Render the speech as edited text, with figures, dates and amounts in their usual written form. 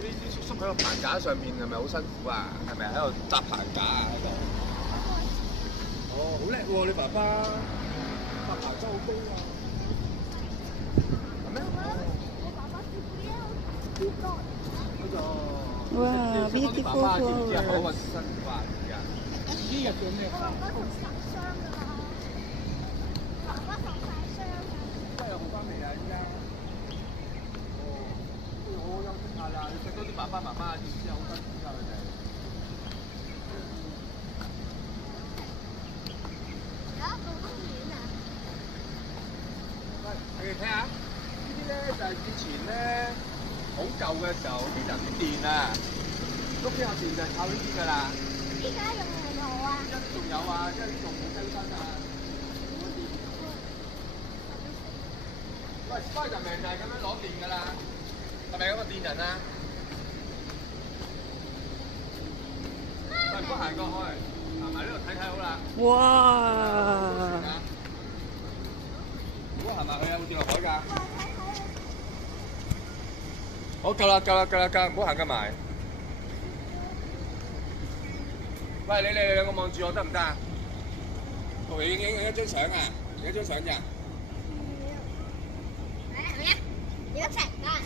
呢啲叔叔喺個棚架上面係咪好辛苦啊？係咪喺度紮棚架啊？喺度。哦，好叻喎！你爸爸搭棚真係好高啊！係咩？我爸爸跳高。哇，beautiful flower！好核心化㗎。呢日做咩？我爸爸同受傷㗎啦。爸爸受曬傷㗎。真係好翻未啊？依家？哦，不如好好休息下啦。你睇多啲爸爸媽媽，知唔知好辛苦㗎佢哋？有一個公園啊！喂，你哋睇下，呢啲咧就係以前咧好舊嘅時候啲人啲電啊，屋企有電就係靠呢啲㗎啦。依家用唔好啊！而家都仲有啊，因為呢度冇更新啊。喂，Spiderman 就係咁樣攞電㗎啦，係咪咁嘅電人啊？喂，唔好行過去，行埋呢度睇睇好啦。哇！如果行埋去啊，會跌落海㗎。好，夠啦，夠啦，夠啦，夠，唔好行咁埋。喂，你哋兩個望住我得唔得啊？同你影一張相啊，影一張相咋？嚟啊！你一齊啊！